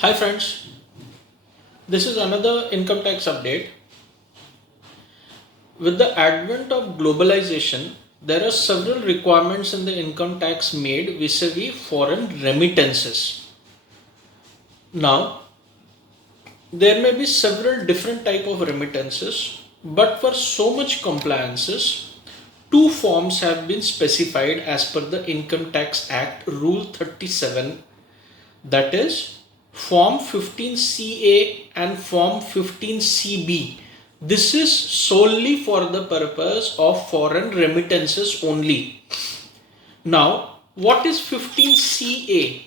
Hi friends, this is another income tax update. With the advent of globalization, there are several requirements in the income tax made vis-a-vis foreign remittances. Now, there may be several different type of remittances, but for so much compliances, two forms have been specified as per the Income Tax Act Rule 37, that is Form 15CA and Form 15CB. This is solely for the purpose of foreign remittances only. Now, what is 15CA?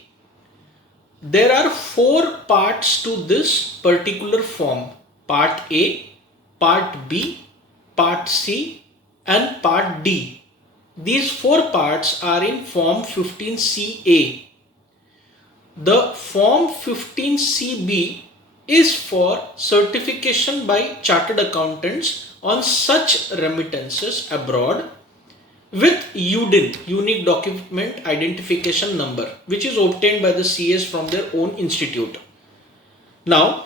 There are four parts to this particular form: Part A, Part B, Part C, and Part D. These four parts are in Form 15CA. The Form 15CB is for certification by chartered accountants on such remittances abroad with UDIN, Unique Document Identification Number, which is obtained by the CS from their own institute. Now,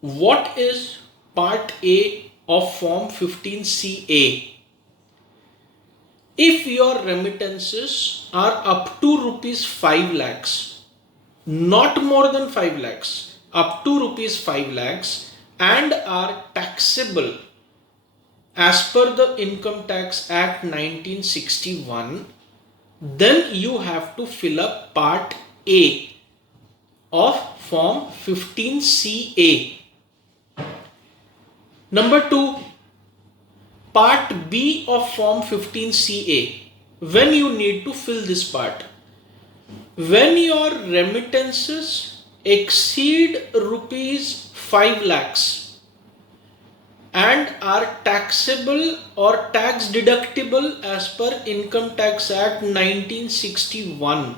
what is Part A of Form 15CA? If your remittances are up to rupees 5 lakhs, not more than 5 lakhs, up to rupees 5 lakhs, and are taxable as per the Income Tax Act 1961, then you have to fill up Part A of Form 15CA. Number 2, Part B of Form 15CA. When you need to fill this part? When your remittances exceed rupees 5 lakhs and are taxable or tax deductible as per Income Tax Act 1961,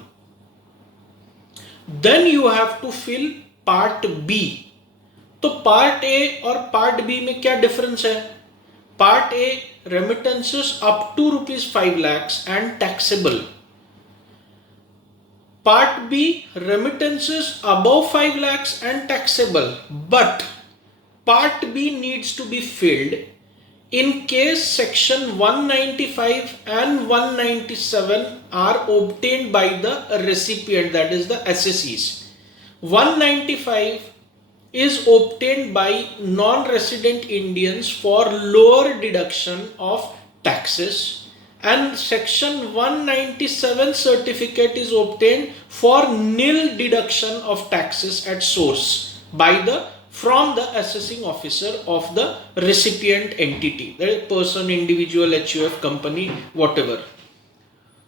then you have to fill Part B. तो Part A और Part B में क्या difference है? Part A, remittances up to rupees 5 lakhs and taxable. Part B, remittances above 5 lakhs and taxable. But Part B needs to be filled in case Section 195 and 197 are obtained by the recipient, that is the assessees. 195 is obtained by non-resident Indians for lower deduction of taxes, and Section 197 certificate is obtained for nil deduction of taxes at source from the assessing officer of the recipient entity, that is person, individual, HUF, company, whatever.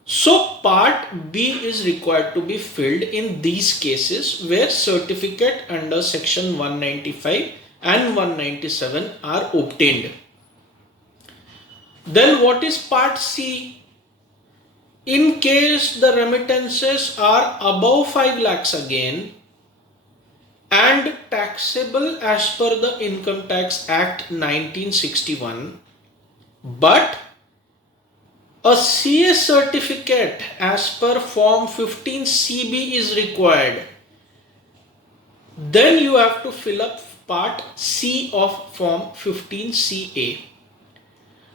So Part B is required to be filled in these cases where certificate under Section 195 and 197 are obtained. Then what is Part C? In case the remittances are above 5 lakhs again and taxable as per the Income Tax Act 1961, but a CA certificate as per Form 15CB is required, then you have to fill up Part C of Form 15CA.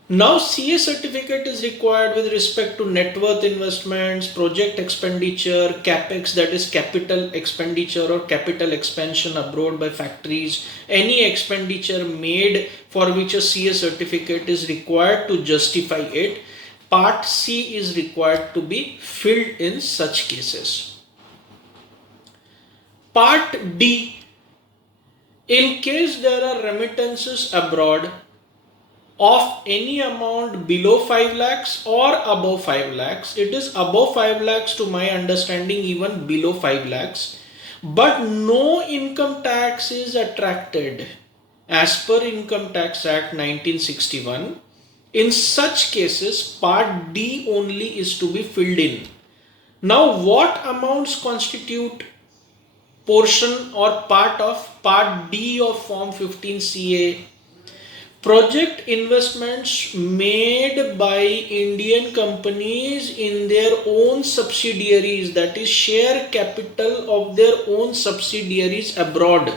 Now CA certificate is required with respect to net worth investments, project expenditure, capex, that is capital expenditure or capital expansion abroad by factories, any expenditure made for which a CA certificate is required to justify it. Part C is required to be filled in such cases. Part D, in case there are remittances abroad of any amount below 5 lakhs or above 5 lakhs. It is above 5 lakhs to my understanding, even below 5 lakhs. But no income tax is attracted as per Income Tax Act 1961. In such cases, Part D only is to be filled in. Now, what amounts constitute portion or part of Part D of Form 15CA? Project investments made by Indian companies in their own subsidiaries, that is share capital of their own subsidiaries abroad.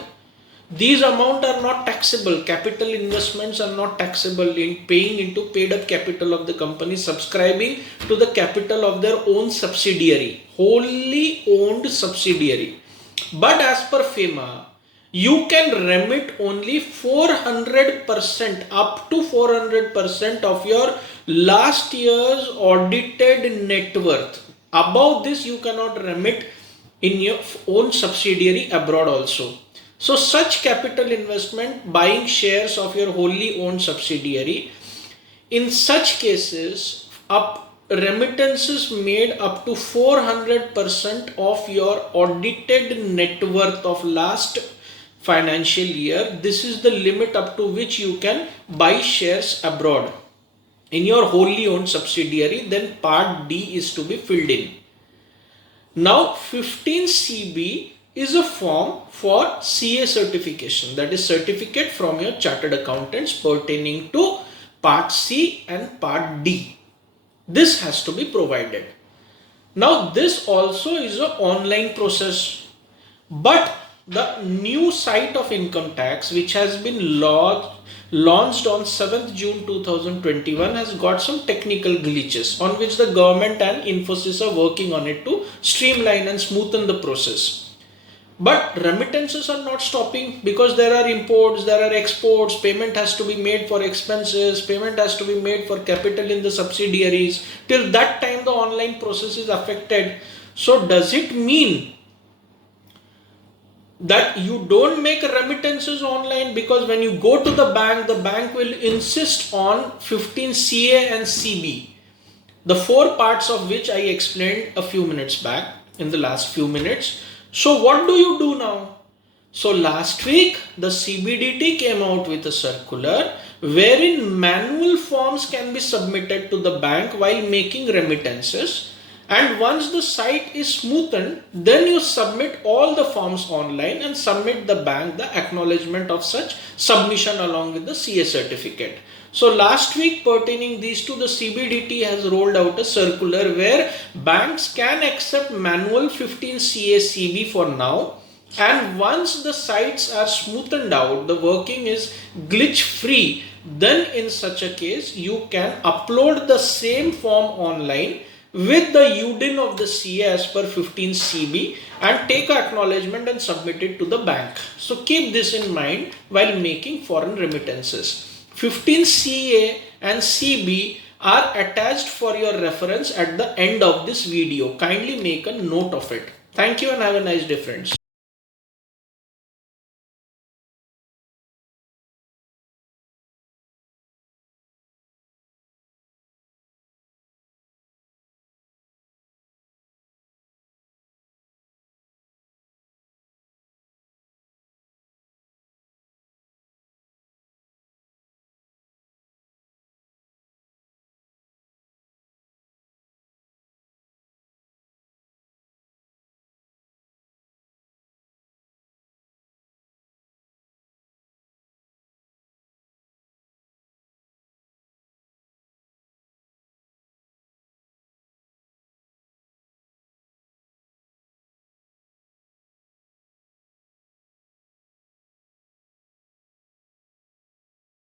These amounts are not taxable. Capital investments are not taxable in paying into paid up capital of the company, subscribing to the capital of their own subsidiary, wholly owned subsidiary. But as per FEMA, you can remit only 400%, up to 400% of your last year's audited net worth. Above this, you cannot remit in your own subsidiary abroad also. So such capital investment, buying shares of your wholly owned subsidiary, in such cases, remittances made up to 400% of your audited net worth of last financial year. This is the limit up to which you can buy shares abroad in your wholly owned subsidiary. Then part D is to be filled in. Now 15CB is a form for CA certification, that is certificate from your chartered accountants pertaining to part C and part D. This has to be provided. Now this also is an online process, but the new site of income tax which has been launched on 7th June 2021 has got some technical glitches on which the government and Infosys are working on it to streamline and smoothen the process. But remittances are not stopping, because there are imports, there are exports, payment has to be made for expenses, payment has to be made for capital in the subsidiaries. Till that time the online process is affected. So does it mean that you don't make remittances online? Because when you go to the bank will insist on 15 CA and CB, the four parts of which I explained a few minutes back in the last few minutes. So what do you do now? So last week the CBDT came out with a circular wherein manual forms can be submitted to the bank while making remittances, and once the site is smoothened, then you submit all the forms online and submit the bank the acknowledgement of such submission along with the CA certificate. So last week pertaining these to, the CBDT has rolled out a circular where banks can accept manual 15 CA CB for now, and once the sites are smoothened out, the working is glitch free, then in such a case you can upload the same form online with the UDIN of the CA as per 15 CB and take acknowledgement and submit it to the bank. So keep this in mind while making foreign remittances. 15 CA and CB are attached for your reference at the end of this video. Kindly make a note of it. Thank you and have a nice day, friends.